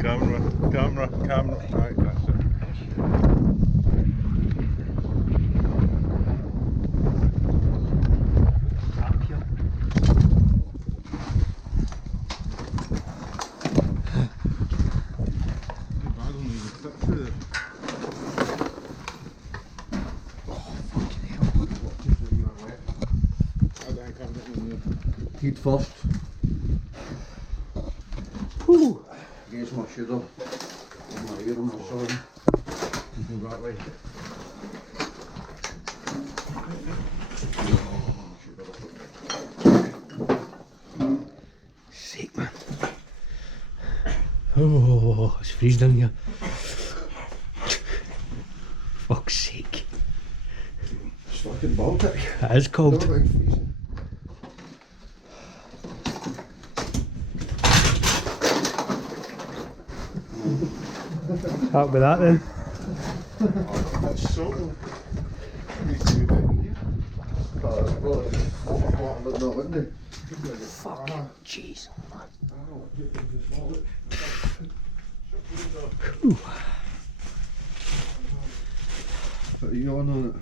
Camera. Right, that's it. Heat first. Whew. Against my shoulder. My ear, I'm not sorry. Go that way. Sake, man. Oh, it's freezing in here. Fuck's sake. It's fucking Baltic. It is cold. Out with that then. That's so. Fucking jeez. Are you on it?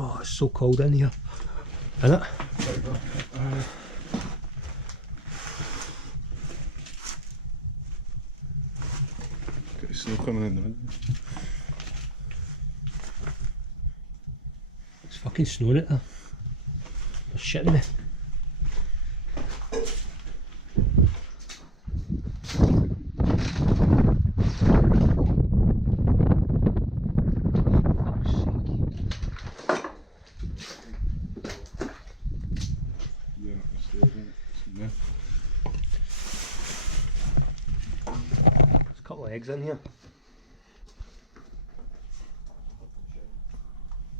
Oh, it's so cold in here. Isn't it? Got the snow coming in the window. It's fucking snowing it there. They're shitting me. There's a couple of eggs in here.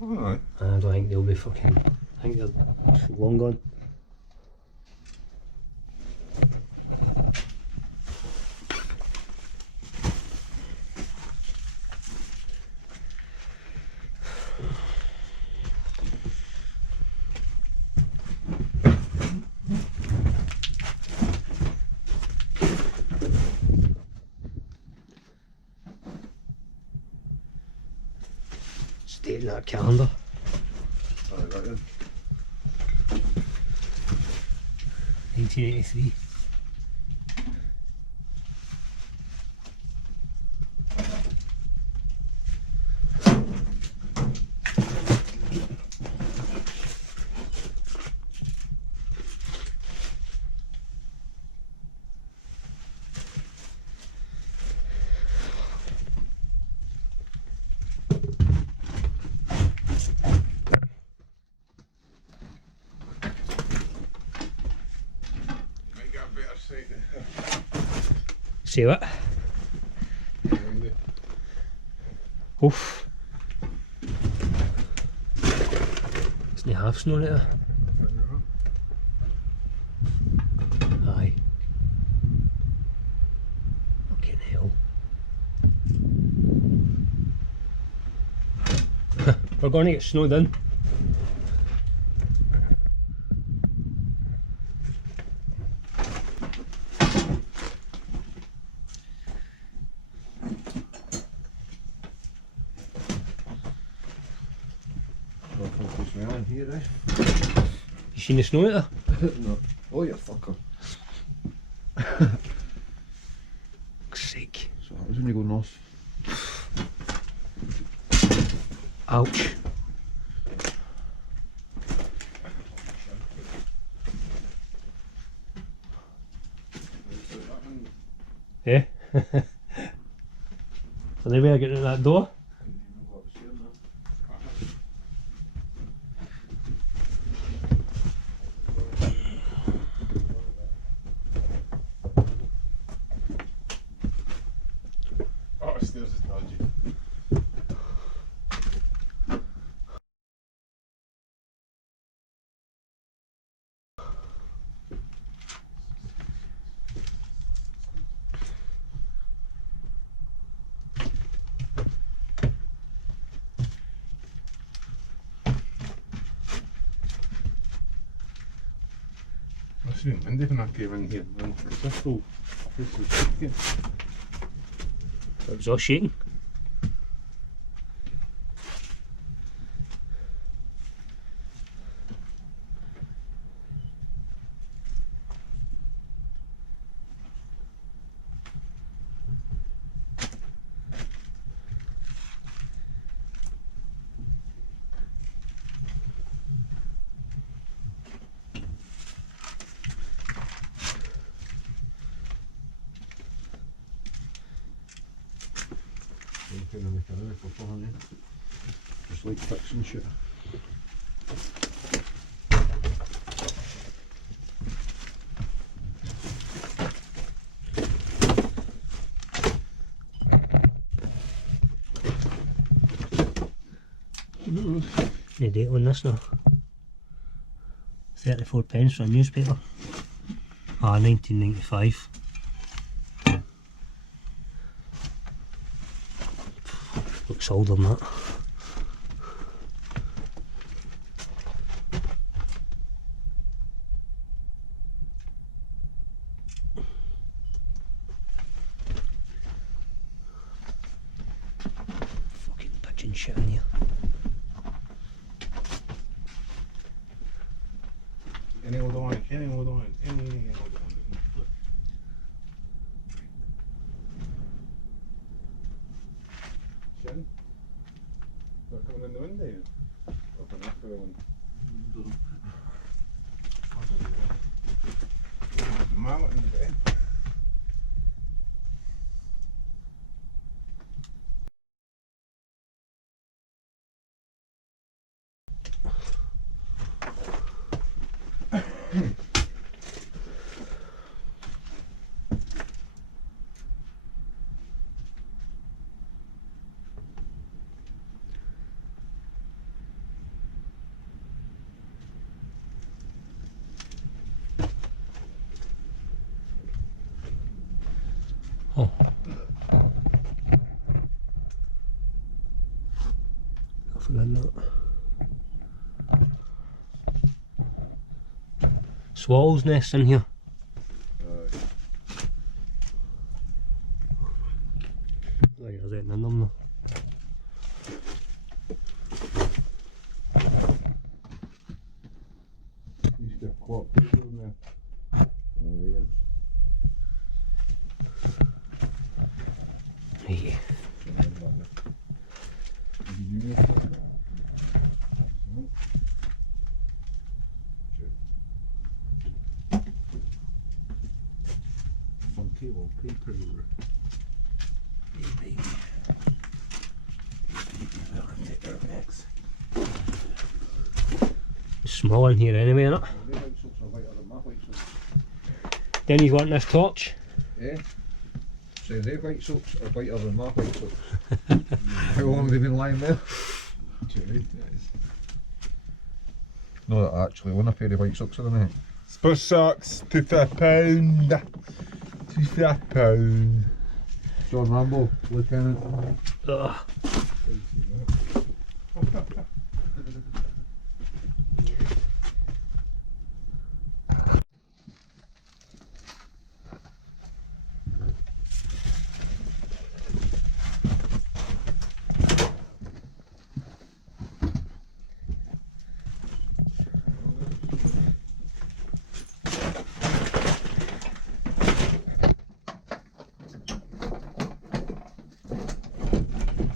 Alright. I don't think they'll be fucking. I think they're long gone. Stayed in that calendar. Right then. 1983. See what? Oof. It's not half snow later. Aye. Fucking hell. We're going to get snowed in. Here, eh? You seen the snow later? No. Oh, you fucker. Fuck's sake. So that was when you go north. Ouch. Yeah. So maybe I get in that door. Downstairs is dodgy. It's been windy when I came in here, man. This whole place is shaking. It was all shaking. Kind of make a roof or something, just like fixing shit. The date on this now. 34 pence for a newspaper. 1995. Looks older than that. Fucking pigeon shit in here. Any old on, any old on, any old on. Shin? Not coming in the window? Open up for one. Mallet in bed. Oh. I forgot that. Swallows nest in here. Like there's anything in them though. Used to have clock paper in there. Yeah. Did you use that? No. Some table paper. It's small in here anyway, innit? The white soaps are whiter than my white soaps. Then he's wanting this torch. Yeah. So their white soaps are whiter than my white soaps. How long have they been lying there? No, I actually own a pair of white socks at the minute. Spur socks, £2 £2 John Rambo, Lieutenant. Ugh.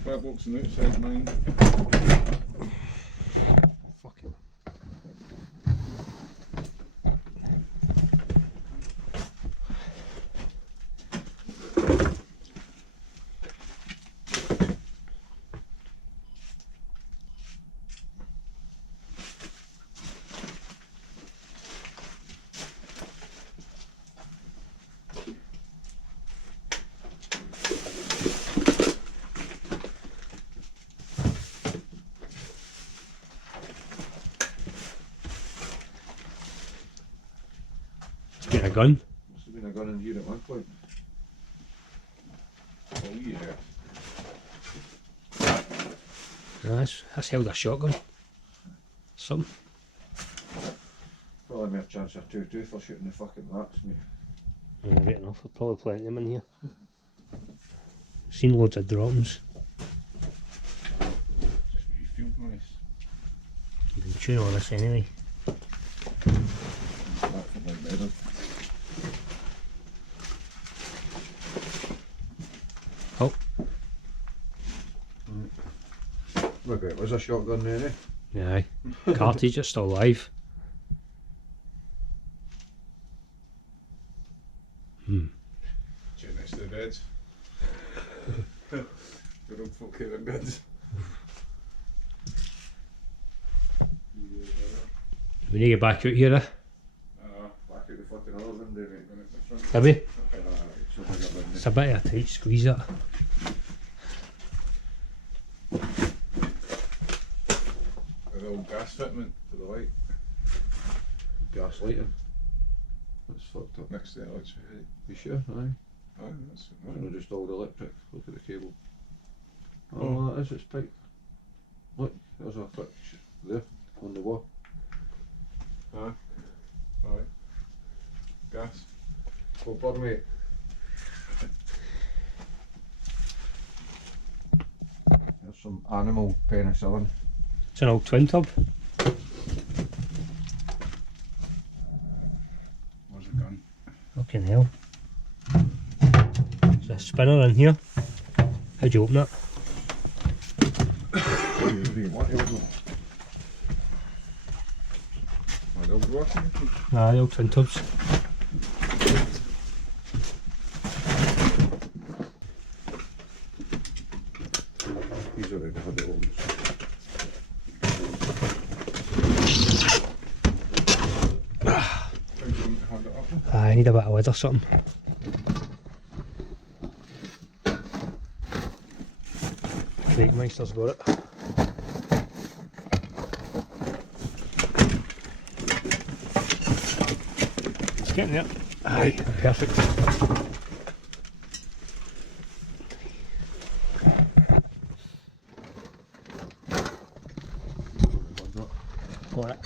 Padlocks on the outside, mine. Fucking. been a gun. Must have been a gun in here at one point. Oh yeah. No, that's held a shotgun. Something. Probably more chance of 2-2 for shooting the fucking rats, mate. Yeah, right enough. There's probably plenty of them in here. Seen loads of drones. Just wee field noise. You can tune all this anyway. That's probably better. Oh, Maybe it was a shotgun there, eh? yeah. Cartridge, it's still alive. Tune next to the beds. The old folk here in beds. We need to get back out here, Back at the fucking other window, mate. When it's in front. have we? Something like that. It's a bit of a tight squeeze that. The old gas fitment for the light Gas lighting. That's fucked up. next to the electricity. You sure? Aye. Oh, that's It's not just all the electric. Look at the cable. Oh, Oh. that is its pipe. Look, there's a fix there on the wall. Alright. Gas. Copper, mate. There's some animal penicillin. It's an old twin tub. Where's the gun? Fucking hell. There's a spinner in here. How'd you open it? What do you want to open it? My dog's working. Nah, the old twin tubs. He's already had it opened. Found something to hand it up with. I need a bit of wood or something. Meister's got it. It's getting there. Aye, perfect. Alright.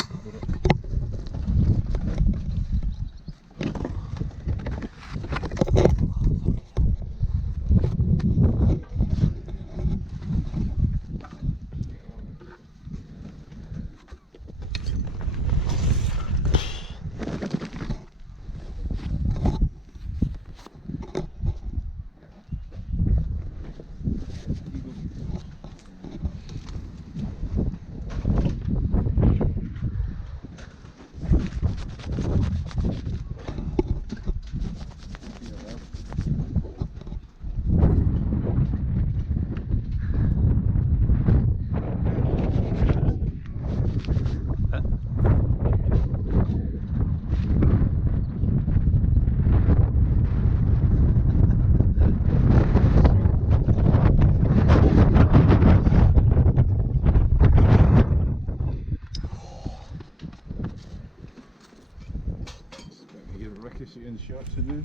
You get a rickety in shot to do.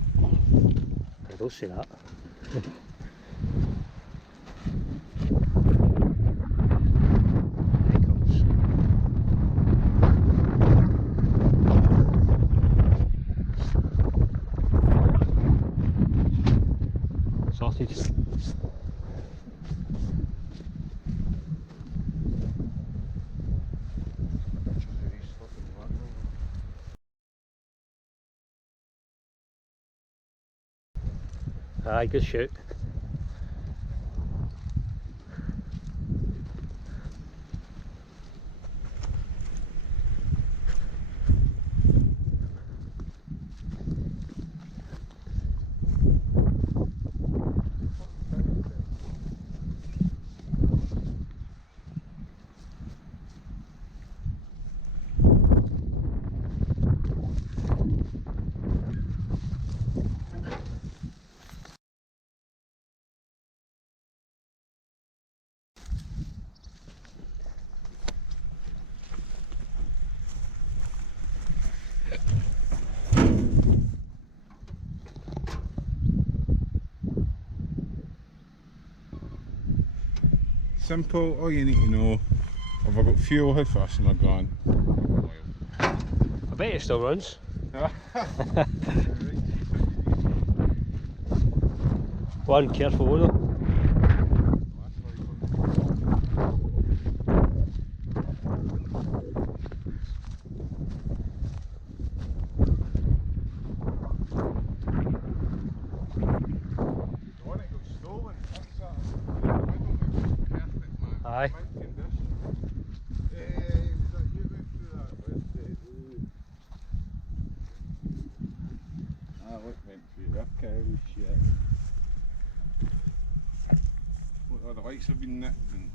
I don't see that. Sorted. Aye, good shoot. simple. All you need to know, have I got fuel, how fast am I going? I bet it still runs. One careful though. Aye. What went through that cow shit? What, the lights have been nicked and